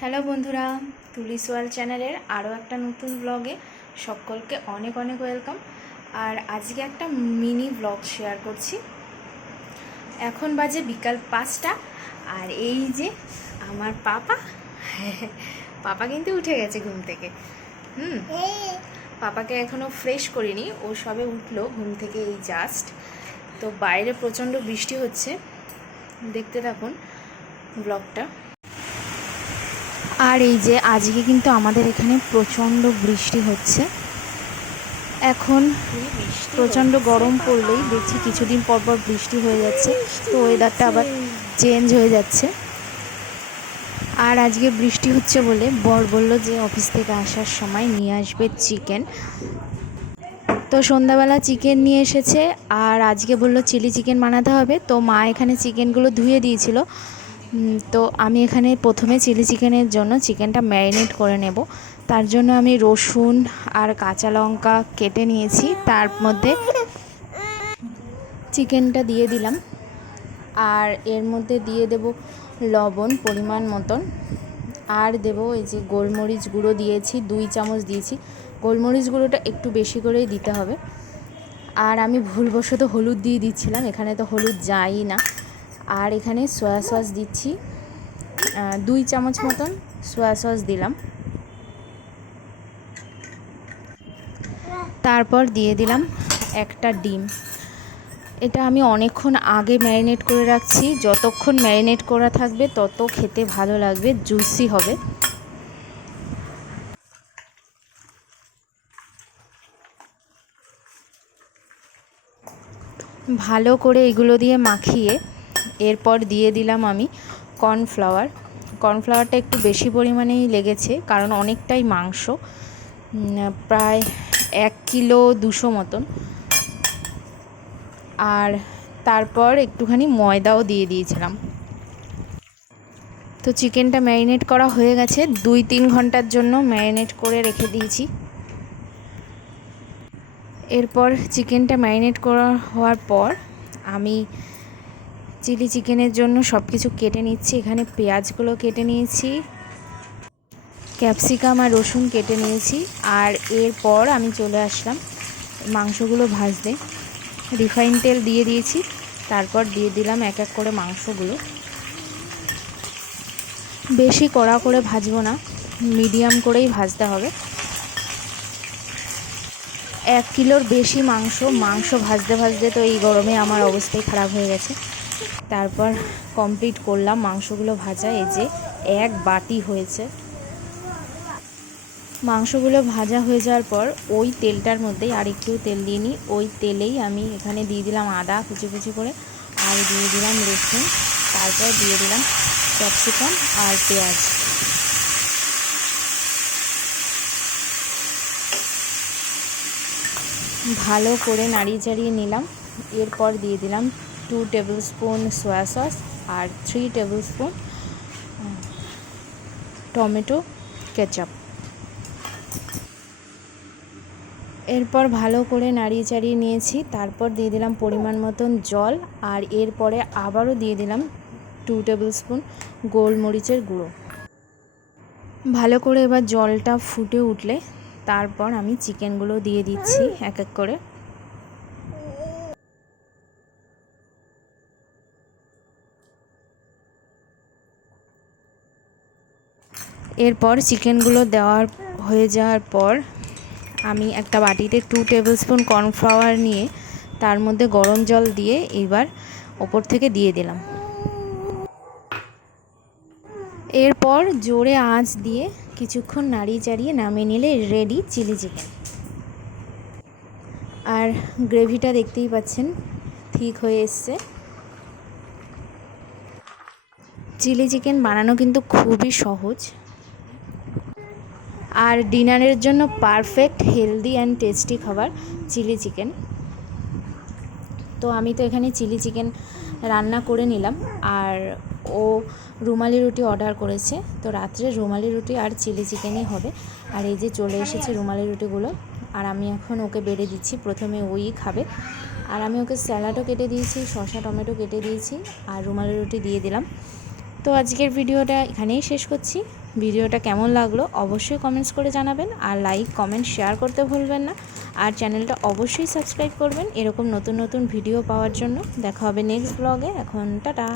Hello বন্ধুরা, তুলিস world চ্যানেলের আরও একটা নতুন ব্লগে সকলকে অনেক অনেক ওয়েলকাম। আর আজকে একটা মিনি ব্লগ শেয়ার করছি। এখন বাজে বিকাল 5টা। আর এই যে আমার পাপা পাপা কিন্তু উঠে গেছে ঘুম থেকে। পাপাকে এখনও ফ্রেশ করিনি, ও সবে উঠলো ঘুম থেকে এই জাস্ট। তো বাইরে প্রচণ্ড বৃষ্টি হচ্ছে, দেখতে থাকুন ব্লগটা। আর এই যে আজকে কিন্তু আমাদের এখানে প্রচণ্ড বৃষ্টি হচ্ছে। এখন প্রচণ্ড গরম পড়লেই দেখছি কিছুদিন পর পর বৃষ্টি হয়ে যাচ্ছে, তো ওয়েদারটা আবার চেঞ্জ হয়ে যাচ্ছে। আর আজকে বৃষ্টি হচ্ছে বলে বর বলল যে অফিস থেকে আসার সময় নিয়ে আসবে চিকেন। তো সন্ধ্যাবেলা চিকেন নিয়ে এসেছে, আর আজকে বললো চিলি চিকেন বানাতে হবে। তো মা এখানে চিকেনগুলো ধুয়ে দিয়েছিল। তো আমি এখানে প্রথমে চিলি চিকেনের জন্য চিকেনটা ম্যারিনেট করে নেব। তার জন্য আমি রসুন আর কাঁচা লঙ্কা কেটে নিয়েছি, তার মধ্যে চিকেনটা দিয়ে দিলাম। আর এর মধ্যে দিয়ে দেব লবণ পরিমাণ মতন, আর দেব এই যে গোলমরিচ গুঁড়ো দিয়েছি 2 চামচ দিয়েছি। গোলমরিচ গুঁড়োটা একটু বেশি করেই দিতে হবে। আর আমি ভুলবশত হলুদ দিয়ে দিচ্ছিলাম, এখানে তো হলুদ যায়ই না। আর এখানে সয়া সস দিচ্ছি 2 চামচ মতন সয়া সস দিলাম। তারপর দিয়ে দিলাম একটা ডিম। এটা আমি অনেকক্ষণ আগে ম্যারিনেট করে রাখছি, যতক্ষণ ম্যারিনেট করা থাকবে তত খেতে ভালো লাগবে, জুসি হবে। ভালো করে এগুলো দিয়ে মাখিয়ে এরপর দিয়ে দিলাম আমি কর্নফ্লাওয়ারটা একটু বেশি পরিমাণেই লেগেছে, কারণ অনেকটাই মাংস, প্রায় 1 কিলো 200 মতন। আর তারপর একটুখানি ময়দাও দিয়ে দিয়েছিলাম। তো চিকেনটা ম্যারিনেট করা হয়ে গেছে, 2-3 ঘন্টার জন্য ম্যারিনেট করে রেখে দিয়েছি। এরপর চিকেনটা ম্যারিনেট করা হওয়ার পর আমি চিলি চিকেনের জন্য সব কিছু কেটে নিচ্ছি। এখানে পেঁয়াজগুলো কেটে নিয়েছি, ক্যাপসিকাম আর রসুন কেটে নিয়েছি। আর এরপর আমি চলে আসলাম মাংসগুলো ভাজতে। রিফাইন তেল দিয়ে দিয়েছি, তারপর দিয়ে দিলাম এক এক করে মাংসগুলো। বেশি কড়া করে ভাজবো না, মিডিয়াম করেই ভাজতে হবে। 1 কিলোর বেশি মাংস ভাজতে ভাজতে তো এই গরমে আমার অবস্থাই খারাপ হয়ে গেছে। তারপর কমপ্লিট করলাম মাংসগুলো ভাজা, এই যে 1 বাটি হয়েছে। মাংসগুলো ভাজা হয়ে যাওয়ার পর ওই তেলটার মধ্যেই আর একটু তেল দিয়ে নিই, ওই তেলেই আমি এখানে দিয়ে দিলাম আদা কুচি কুচি করে, আর দিয়ে দিলাম রসুন, তারপর দিয়ে দিলাম ক্যাপসিকাম আর পেঁয়াজ। ভালো করে নাড়িয়ে চাড়িয়ে নিলাম। এরপর দিয়ে দিলাম 2 টেবিল স্পুন সয়া সস আর 3 টেবিল স্পুন টমেটো কেচাপ। এরপর ভালো করে নাড়িয়ে চাড়িয়ে নিয়েছি, তারপর দিয়ে দিলাম পরিমাণ মতন জল। আর এরপরে আবারও দিয়ে দিলাম 2 টেবিল স্পুন গোলমরিচের গুঁড়ো। ভালো করে এবার জলটা ফুটে উঠলে তারপর আমি চিকেনগুলো দিয়ে দিচ্ছি এক এক করে। এরপর চিকেনগুলো হয়ে যাওয়ার পর আমি একটা বাটিতে 2 টেবিল স্পুন কর্নফ্লাওয়ার নিয়ে তার মধ্যে গরম জল দিয়ে এবার ওপর থেকে দিয়ে দিলাম। এরপর জোরে আঁচ দিয়ে কিছুক্ষণ নাড়িয়ে চাড়িয়ে নামিয়ে নিলে রেডি চিলি চিকেন। আর গ্রেভিটা দেখতেই পাচ্ছেন ঠিক হয়ে এসছে। চিলি চিকেন বানানো কিন্তু খুবই সহজ, আর ডিনারের জন্য পারফেক্ট হেলদি অ্যান্ড টেস্টি খাবার চিলি চিকেন। তো আমি তো এখানে চিলি চিকেন রান্না করে নিলাম, আর ও রুমালি রুটি অর্ডার করেছে। তো রাত্রে রুমালি রুটি আর চিলি চিকেনই হবে। আর এই যে চলে এসেছে রুমালি রুটিগুলো, আর আমি এখন ওকে বেড়ে দিচ্ছি, প্রথমে ওই খাবে। আর আমি ওকে স্যালাডও কেটে দিয়েছি, শসা টমেটো কেটে দিয়েছি, আর রুমালি রুটি দিয়ে দিলাম। তো আজকের ভিডিওটা এখানেই শেষ করছি। ভিডিওটা কেমন লাগলো অবশ্যই কমেন্টস করে জানাবেন, আর লাইক কমেন্ট শেয়ার করতে ভুলবেন না, আর চ্যানেলটা অবশ্যই সাবস্ক্রাইব করবেন এরকম নতুন নতুন ভিডিও পাওয়ার জন্য। দেখা হবে নেক্সট ব্লগে। এখন টাটা।